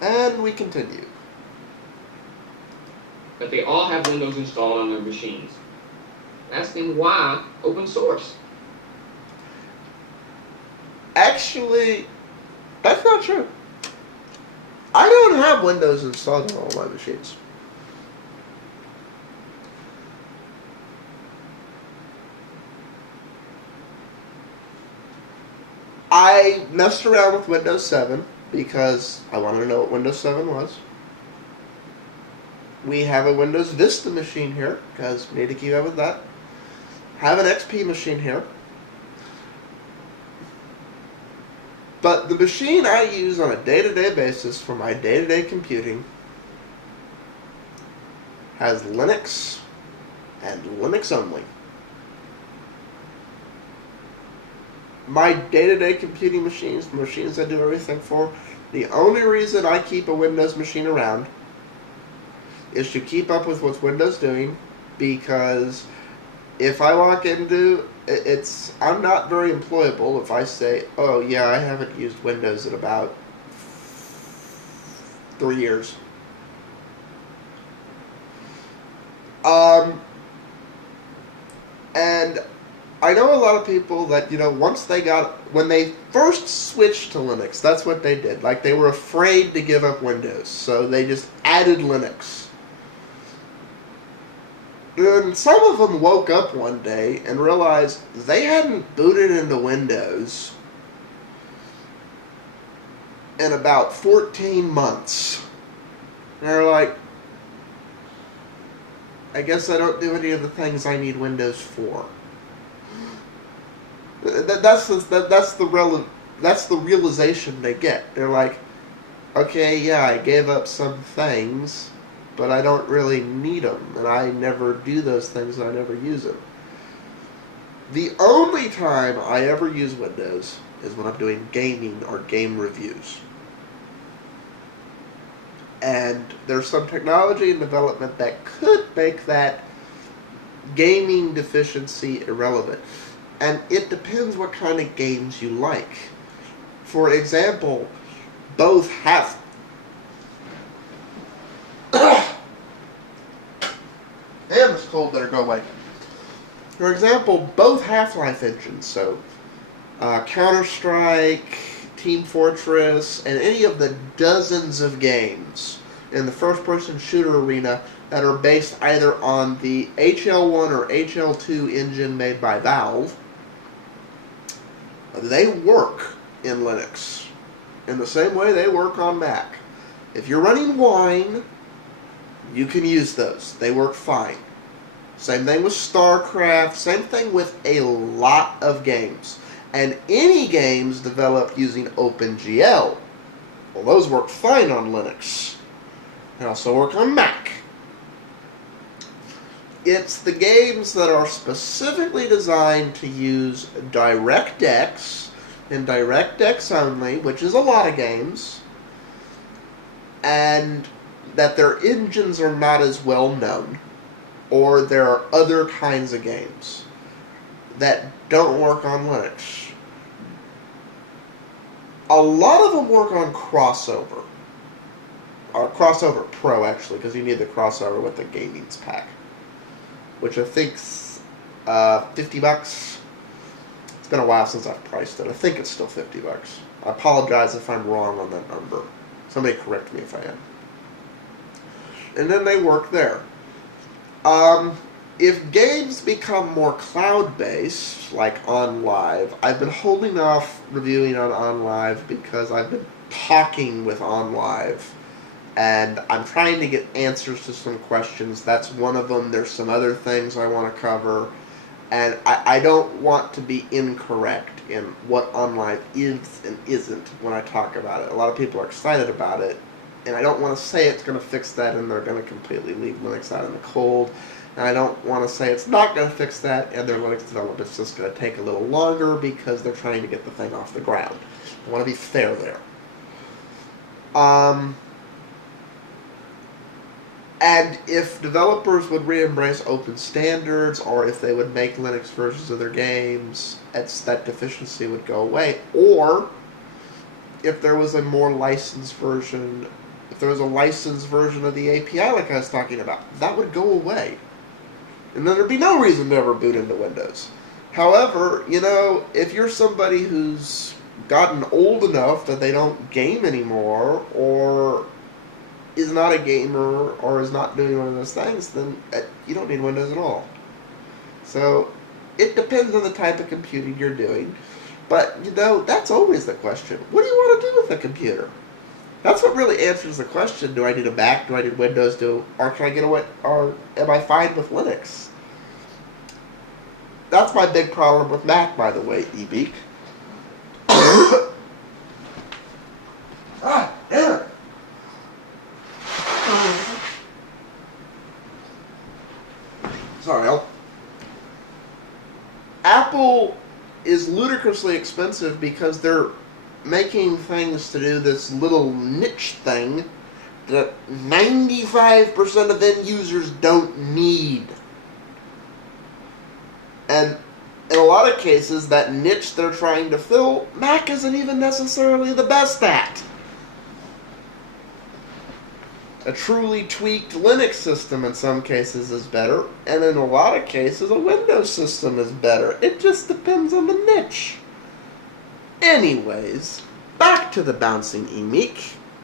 And we continue. But they all have Windows installed on their machines. Asking why open source? Actually, that's not true. I don't have Windows installed on all my machines. I messed around with Windows 7 because I wanted to know what Windows 7 was. We have a Windows Vista machine here because we need to keep up with that. Have an XP machine here. But the machine I use on a day-to-day basis for my day-to-day computing has Linux and Linux only. My day-to-day computing machines, the machines I do everything for, the only reason I keep a Windows machine around is to keep up with what Windows doing, because if I walk into I'm not very employable if I say, oh yeah, I haven't used Windows in about 3 years. And I know a lot of people that, when they first switched to Linux, that's what they did. Like, they were afraid to give up Windows, so they just added Linux. And some of them woke up one day and realized they hadn't booted into Windows in about 14 months. And they're like, I guess I don't do any of the things I need Windows for. That's the realization they get. They're like, okay, yeah, I gave up some things, but I don't really need them, and I never do those things, and I never use them. The only time I ever use Windows is when I'm doing gaming or game reviews. And there's some technology and development that could make that gaming deficiency irrelevant. And it depends what kind of games you like. For example, both have... Damn, it's cold, better go away. For example, both Half-Life engines, so Counter-Strike, Team Fortress, and any of the dozens of games in the first-person shooter arena that are based either on the HL1 or HL2 engine made by Valve, they work in Linux in the same way they work on Mac. If you're running Wine, you can use those. They work fine. Same thing with StarCraft. Same thing with a lot of games. And any games developed using OpenGL, well, those work fine on Linux. They also work on Mac. It's the games that are specifically designed to use DirectX and DirectX only, which is a lot of games, and that their engines are not as well known, or there are other kinds of games that don't work on Linux. A lot of them work on Crossover. Or Crossover Pro, actually, because you need the Crossover with the Gaming's pack, which I think's $50. It's been a while since I've priced it. I think it's still $50. I apologize if I'm wrong on that number. Somebody correct me if I am. And then they work there. If games become more cloud-based, like OnLive, I've been holding off reviewing on OnLive because I've been talking with OnLive, and I'm trying to get answers to some questions. That's one of them. There's some other things I want to cover, and I don't want to be incorrect in what OnLive is and isn't when I talk about it. A lot of people are excited about it, and I don't want to say it's going to fix that and they're going to completely leave Linux out in the cold. And I don't want to say it's not going to fix that and their Linux development's just going to take a little longer because they're trying to get the thing off the ground. I want to be fair there. And if developers would re-embrace open standards, or if they would make Linux versions of their games, that deficiency would go away. Or if there was a more licensed version, if there was a licensed version of the API like I was talking about, that would go away. And then there'd be no reason to ever boot into Windows. However, if you're somebody who's gotten old enough that they don't game anymore, or is not a gamer, or is not doing one of those things, then you don't need Windows at all. So it depends on the type of computing you're doing. But, that's always the question. What do you want to do with a computer? That's what really answers the question. Do I need a Mac? Do I need Windows? Or can I get away? Or am I fine with Linux? That's my big problem with Mac, by the way, Emeek. Ah, damn it. Sorry, Apple is ludicrously expensive because they're making things to do this little niche thing that 95% of end users don't need. And in a lot of cases, that niche they're trying to fill, Mac isn't even necessarily the best at. A truly tweaked Linux system in some cases is better, and in a lot of cases a Windows system is better. It just depends on the niche. Anyways, back to the bouncing Emeek.